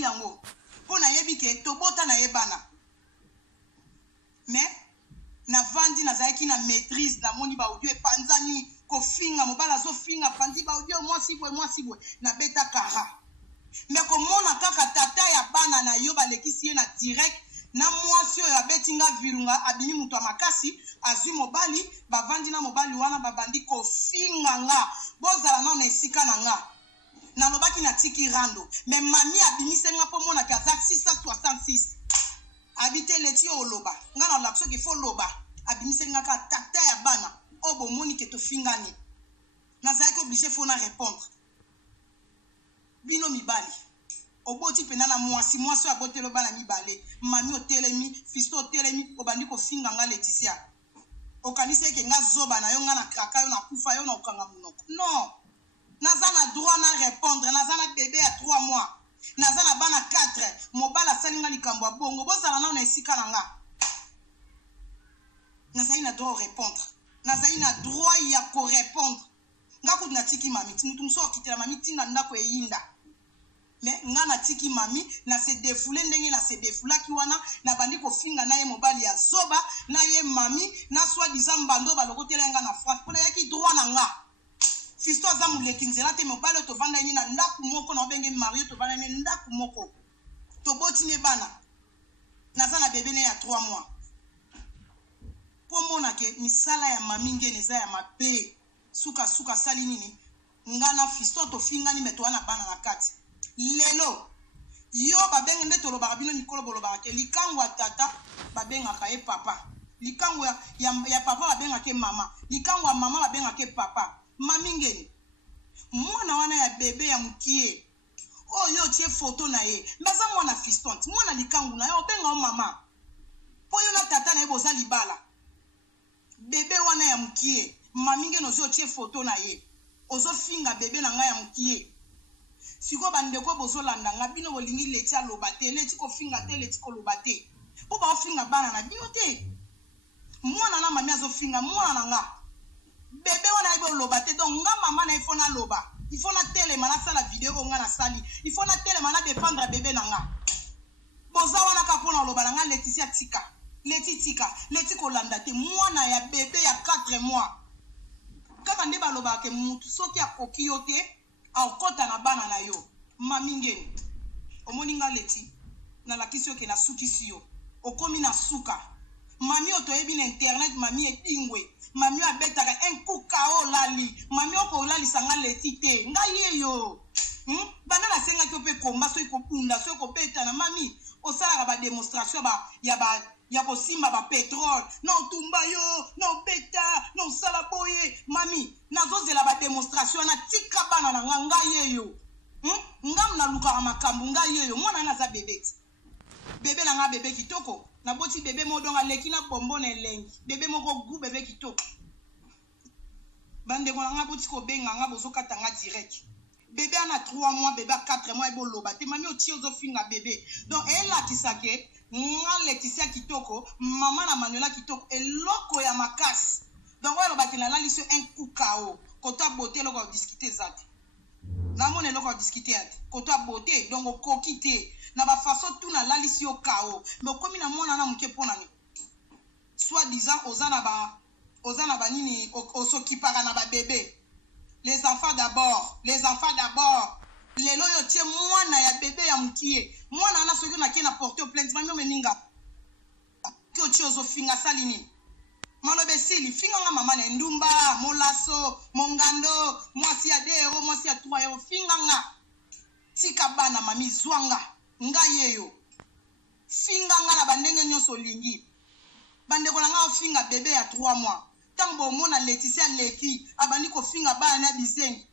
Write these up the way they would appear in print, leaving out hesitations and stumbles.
yango po na yebi ke tobota na yebana mais na vandi na zaiki na maîtrise na moni ba audio epanzani ko finga mobala zo finga pandi ba audio moi sibwe na beta kara mais komona kaka tata ya bana na yo balekisi na direct na mwasi oyo abetinga virunga abimi mutu makasi azwi mobali bavandi na mobali wana babandi ko finga nga bozala na esika na nga na lobaki na tiki rando mais mami abimise nga po mona kaza 666 habite leti oloba nga na lapso ki fo loba abimise nga ka tata ya bana obo moni ke to fingani na zaiko obligé fo na répondre bino mibali oboti pena na mwasi abotelo bana mibale mami otelemi fisto otelemi obandi ko finga nga Leticia okanise ke nga zoba na yo nga na kraka yo na kufa yo na okanga munoko non naza na droit na répondre naza na bébé à 3 mois naza na bana 4 mobala salinga likambo ya bongo bozala na esika na nga naza na droit répondre naza na droit ya ko répondre nga kutu na tiki mami mutu muso okitela mami tinda ndako eyinda mais nga na tiki mami na se défoulé ndenge na se défoulaki wana na bandi ko finga na ye mobali ya zoba na ye mami na soi disant bando balokotela nga na France pona yaki droit na nga fisto aza muleki nzela te mobali to vanda ni na ndaku moko na obenge mario to vanda ni ndaku moko to boti ne bana naza na bébé ne ya 3 mois po mona ke misala ya mami ngene za ya mabe suka sali nini nga na fisto to finga ni meto wana bana na kati lelo yo babenge nde tolobaka bino mikolo bolobaka ke likango ya tata babengaka ye papa likango ya papa babengaka ye mama likango ya mama babengaka ye papa mami ngeni mwana wana ya bebe ya mukie oyo tie foto na ye mbaza mwana fistante mwana likango na ye obenga o mama po yo na tata na ye boza libala bebe wana ya mukie mami ngeni ozo tie foto na ye ozo finga bebe na nga ya mukie siko bandeko bozolanda nga bino bolingi leti aloba te leti kofinga te leti koloba te po baofinga bana na bino te mwana na mami azofinga mwana na nga bebe wana yebe oloba te donc nga mama na ifo na loba ifo na telema nasala video nga na sali ifo na telema na défendre bebe na nga boza wana ka mpona oloba na nga Leticia tika leti kolanda te mwana ya bebe ya 4 mois kaka nde balobaka ke mutu soki akoki yo te aokota na bana na yo mami ngeni omoni nga leti na lakisi yo ke na sukisi yo okomi na suka mami otoyebi na internet mami edingwe mami abetaka un coup kao lali mami okolalisa nga leti te nga yeyo bana nasengaki yo mpe komba soki kopunda soki kobetana mami osalaka bademonstration ya kosimba bapetrole na otumba yo na obeta na osala boye mami nazozela bademonstration na tika bana na nga yeyo nga mnalukaka makambo nga yeyo mwana naza bebe bebe na nga bebe kitoko na boti bebe modonga leki na bombo na elengi bebe moko gu bebe kitoko bandeko na nga boti kobenga nga bozokata nga direct bebe ana 3 mois bebe 4 mois eboloba te mami otie ozofinga bebe donc elakisake nga Leticia kitoko mama na Manuela kitoko eloko ya makasi donc oyo lobaki na lalisi un coup kao kota beauté eloko ya discuter zate namona eloko ya discuter ate kota beauté donc okoki te na bafaso tu na lalisi yo kao mais okomi na mwana na moke mpona ni soit disant oza na banini osokipaka na babebe les enfants d'abord lelo yo tie mwana ya bebe ya mukie mwana ana soki na kena porter plainte mami omeninga ki otie ozofinga sali nini malobe sili finga nga mama na ndumba molaso mongando mwasi ya 2 euro mwasi ya 3 euro finga nga tika bana mami zwanga nga yeyo finga nga na bandenge nyonso lingi bandeko na nga ofinga bebe ya 3 mois tango bomona Leticia leki abandi kofinga bana na bizengi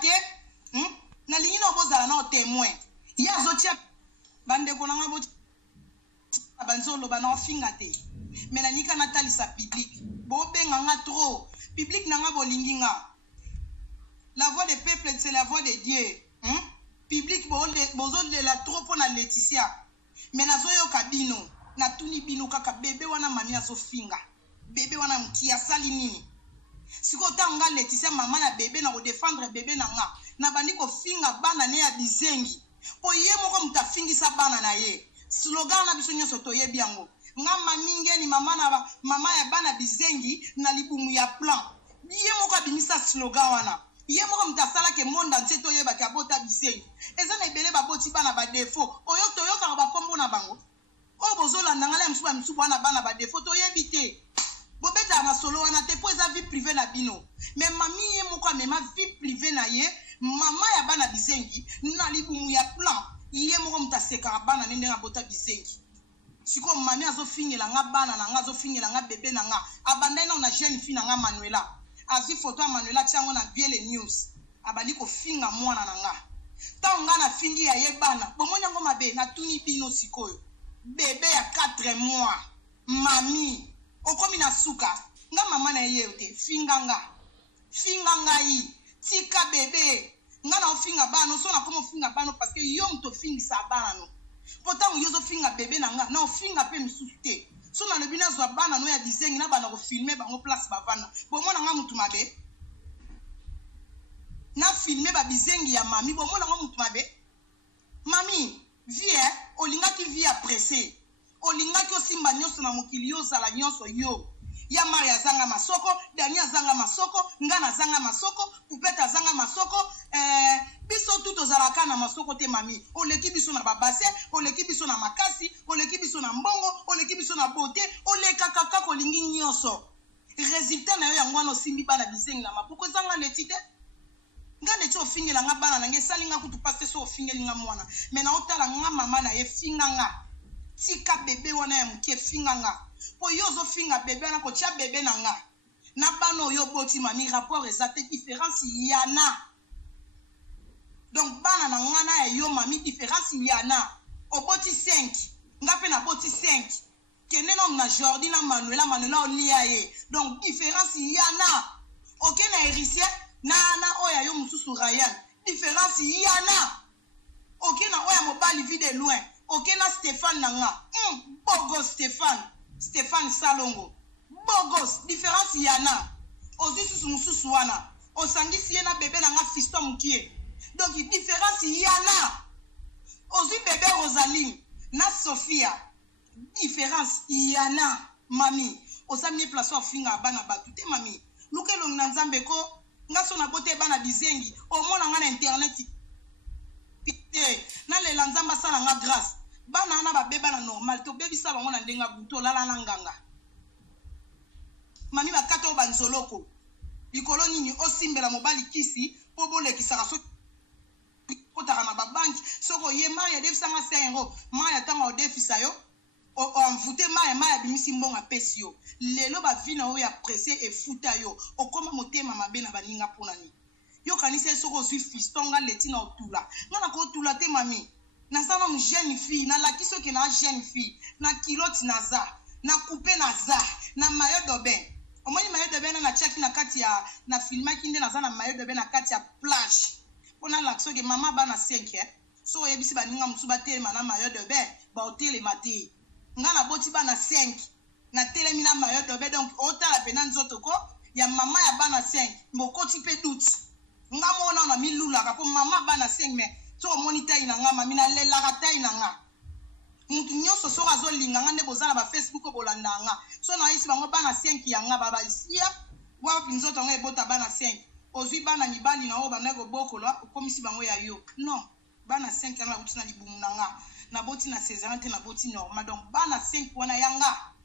te na lingi na bozala na témoin ya zotia bandeko na nga boti banzolo bana ofinga te mais na nika natalisa public bobenga nga trop public na nga bolingi nga la voix des peuples c'est la voix de Dieu public bozolela trop pona Leticia mais nazoyoka bino natuni bino kaka bebe wana mami azofinga bebe wana mki asali nini siko tanga Leticia mama na bebe na ko défendre bebe na nga na bandi ko finga bana ne ya bizengi po ye moko mutafingisa bana na ye slogan na biso nyonso toyebi yango nga mamingeni mama ya bana bizengi na libumu ya plan ye moko abimisa slogan wana ye moko mutasalaki monde entier toyebaki abota bizengi eza na ebele baboti bana badefo oyo toyokaka bakombo na bango oyo bozolanda ngala ya mosusu bamisusu wana bana badefo toyebi te bobetaka masolo wana te po eza vie privé na bino me mami ye moko amema vie privé na ye mama ya bana bizengi na libumu ya plan ye moko mutasekaka bana ne ndenge abota bizengi sikoyo mami azofingela nga bana na nga azofingela nga bebe na nga abandai nao na jeune fille na nga Manuela azwi foto ya Manuela tiango na Viele News abali kofinga mwana na nga ntango nga na fingi ya ye bana bomoni yango mabe natuni bino sikoyo bebe ya 4 mois mami okomi na suka nga mama na ye te finga ngai tika bebe nga na ofinga bana so na komo finga bana parce que yo mto fingisa bana no pourtant yo zo finga bebe na nga na ofinga pe misusu te so na lobi na zwa bana no ya bizengi na bana ko filmer bango place bavana bomona nga mutu mabe na filmer ba bizengi ya mami bomona nga mutu mabe mami vie olingaki vie apprécier olingaki osimba nyonso na mokili yo zala nyonso yo ya mari azanga masoko dani azanga masoko ngana azanga masoko pupeta azanga masoko biso tout ozalaka na masoko te mami oleki biso na babase oleki biso na makasi oleki biso na mbongo oleki biso na bote oleka kaka kolingi nyonso résultat na yo yango wana osimbi bana bizengi na mapoko ezanga leti te nga leti ofingela nga bana nange esalinga kutu pase so ofingeli nga mwana me na otala nga mama na ye finga nga tika bebe wana ya mokie finga nga po yo ozofinga bebe wana kotia bebe na nga na bana oyo boti mami rapport eza te différence yana donc bana na nga na ya yo mami différence yana oboti 5 nga pe na boti 5 kende na Jordi na Manuela olia ye donc différence yana ok na héritier na oya yo mususu Ryan différence yana ok na oya mobali vide loin ok na Stéphane nanga bogo Stéphane Salongo bogos différence yana ozi susu mususu wana osangisi ye na bebe nanga Fiston Mukie donc différence yana ozi bebe Rosaline na Sophia différence yana mami osami place wa finga bana batu te mami lukelo na nzambe ko ngaso na bote bana bizengi omona nga na internet na le nzamba sala nga grâce bana na babeba na normal to bebisa bango na ndenga buto lala na nganga mami bakata obanzoloko likolo nini osimbela mobali kisi po bolekisaka so kotaka na babanki soko ye maya defisanga 5 € maya tanga odefisa yo omvute maya bimisi mbonga pesi yo lelo bavina oyo ya presse efuta yo okoma motema mabe na baninga ponani yo kanisa soko zwi fistonga letina otula ngana ko otula te mami nazana une jeune fille na lakiso ke na jeune fille na kilote naza na coupe naza na maillot de bain omoni maillot de bain na chaki na kati ya na filma kinde naza na maillot de bain na kati ya plage pona lakiso ke mama bana 5 so yebisi baninga mutsu batema na maillot de bain ba hôtel mati ngana boti bana 5 na telemi na maillot de bain donc otala pena nzoto ko ya mama ya bana 5 mbokoti pe doute ngamona na milula ka po mama bana 5 mais so monitor inanga mami na lela kata inanga mutu nyonso so azolinga nga nde bozala ba Facebook bolanda nga so na isi bango bana 5 yanga baba isia wa pinzoto nga ebota bana 5 ozwi bana mibali na o bana go bokola okomisi bango ya yo non bana 5 yana utina libumu nanga na boti na 16 ans te na boti normal donc bana 5 wana yanga